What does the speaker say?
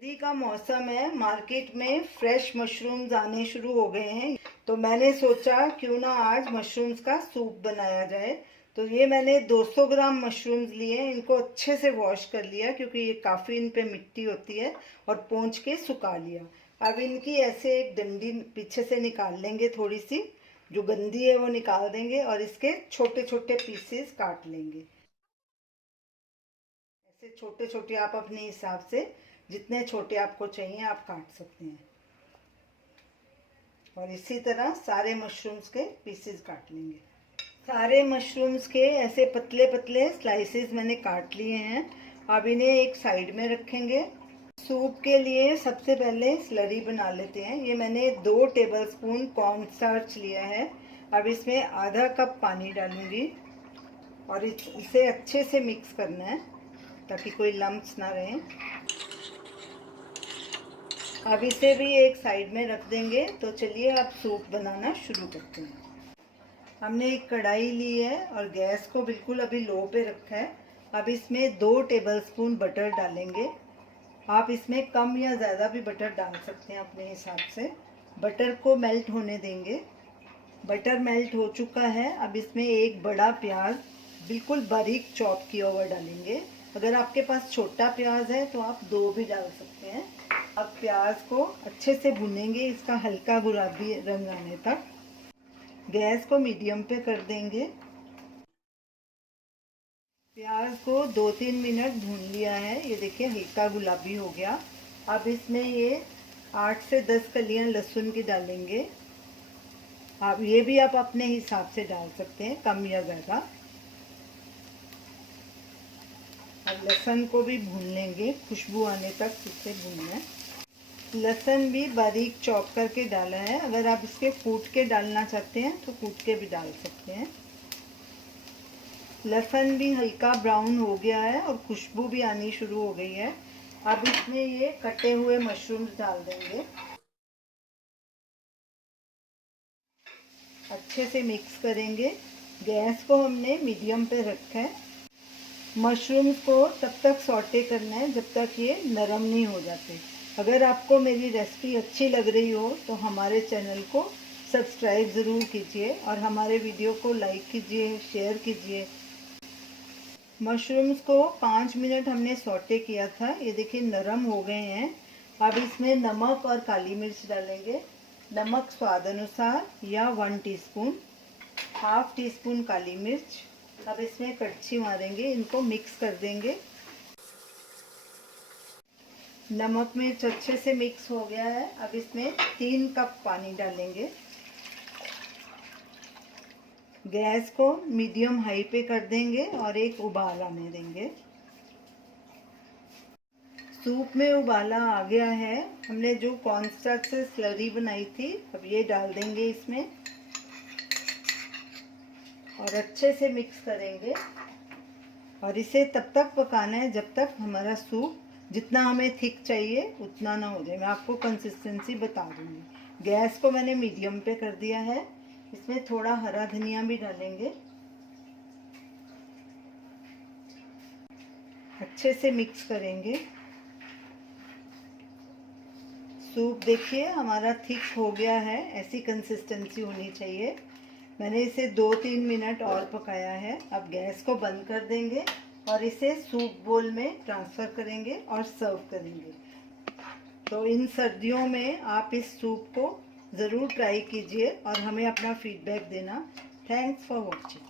सर्दी का मौसम है, मार्केट में फ्रेश मशरूम्स आने शुरू हो गए हैं। तो मैंने सोचा क्यों ना आज मशरूम्स का सूप बनाया जाए। तो ये मैंने 200 ग्राम मशरूम्स लिए हैं। इनको अच्छे से वॉश कर लिया क्योंकि ये काफ़ी इन पे मिट्टी होती है, और पोंछ के सुखा लिया। अब इनकी ऐसे एक डंडी पीछे से निकाल लेंगे, थोड़ी सी जो गंदी है वो निकाल देंगे, और इसके छोटे छोटे पीसेस काट लेंगे। ऐसे छोटे छोटे आप अपने हिसाब से जितने छोटे आपको चाहिए आप काट सकते हैं। और इसी तरह सारे मशरूम्स के पीसेस काट लेंगे। सारे मशरूम्स के ऐसे पतले पतले स्लाइसेस मैंने काट लिए हैं। अब इन्हें एक साइड में रखेंगे। सूप के लिए सबसे पहले स्लरी बना लेते हैं। ये मैंने 2 टेबलस्पून कॉर्न स्टार्च लिया है। अब इसमें आधा कप पानी डालूंगी और इसे अच्छे से मिक्स करना है ताकि कोई लम्प्स ना रहे। अब इसे भी एक साइड में रख देंगे। तो चलिए अब सूप बनाना शुरू करते हैं। हमने एक कढ़ाई ली है और गैस को बिल्कुल अभी लो पे रखा है। अब इसमें 2 टेबलस्पून बटर डालेंगे। आप इसमें कम या ज़्यादा भी बटर डाल सकते हैं अपने हिसाब से। बटर को मेल्ट होने देंगे। बटर मेल्ट हो चुका है। अब इसमें एक बड़ा प्याज बिल्कुल बारीक चॉप किया हुआ डालेंगे। अगर आपके पास छोटा प्याज है तो आप 2 भी डाल सकते हैं। अब प्याज को अच्छे से भुनेंगे, इसका हल्का गुलाबी रंग आने तक। गैस को मीडियम पे कर देंगे। प्याज को 2-3 मिनट भून लिया है। ये देखिए हल्का गुलाबी हो गया। अब इसमें ये 8 से 10 कलियां लहसुन की डालेंगे। अब ये भी आप अपने हिसाब से डाल सकते हैं, कम या ज़्यादा। अब लहसुन को भी भून लेंगे, खुशबू आने तक इसे भूनना है। लहसुन भी बारीक चॉप करके डाला है। अगर आप इसके कूट के डालना चाहते हैं तो कूट के भी डाल सकते हैं। लहसुन भी हल्का ब्राउन हो गया है और खुशबू भी आनी शुरू हो गई है। अब इसमें ये कटे हुए मशरूम्स डाल देंगे। अच्छे से मिक्स करेंगे। गैस को हमने मीडियम पे रखा है। मशरूम्स को तब तक सॉटे करना है जब तक ये नरम नहीं हो जाते। अगर आपको मेरी रेसिपी अच्छी लग रही हो तो हमारे चैनल को सब्सक्राइब ज़रूर कीजिए और हमारे वीडियो को लाइक कीजिए, शेयर कीजिए। मशरूम्स को 5 मिनट हमने सॉटे किया था। ये देखिए नरम हो गए हैं। अब इसमें नमक और काली मिर्च डालेंगे। नमक स्वाद अनुसार या 1 टीस्पून, हाफ टी स्पून काली मिर्च। अब इसमें कड़छी मारेंगे, इनको मिक्स कर देंगे। नमक मिर्च अच्छे से मिक्स हो गया है। अब इसमें 3 कप पानी डालेंगे। गैस को मीडियम हाई पे कर देंगे और एक उबाल आने देंगे। सूप में उबाला आ गया है। हमने जो कॉर्नस्टार्च से स्लरी बनाई थी, अब ये डाल देंगे इसमें और अच्छे से मिक्स करेंगे। और इसे तब तक पकाना है जब तक हमारा सूप जितना हमें थिक चाहिए उतना ना हो जाए। मैं आपको कंसिस्टेंसी बता दूंगी। गैस को मैंने मीडियम पे कर दिया है। इसमें थोड़ा हरा धनिया भी डालेंगे। अच्छे से मिक्स करेंगे। सूप देखिए हमारा थिक हो गया है। ऐसी कंसिस्टेंसी होनी चाहिए। मैंने इसे 2-3 मिनट और पकाया है। अब गैस को बंद कर देंगे और इसे सूप बोल में ट्रांसफ़र करेंगे और सर्व करेंगे। तो इन सर्दियों में आप इस सूप को ज़रूर ट्राई कीजिए और हमें अपना फीडबैक देना। Thanks for watching.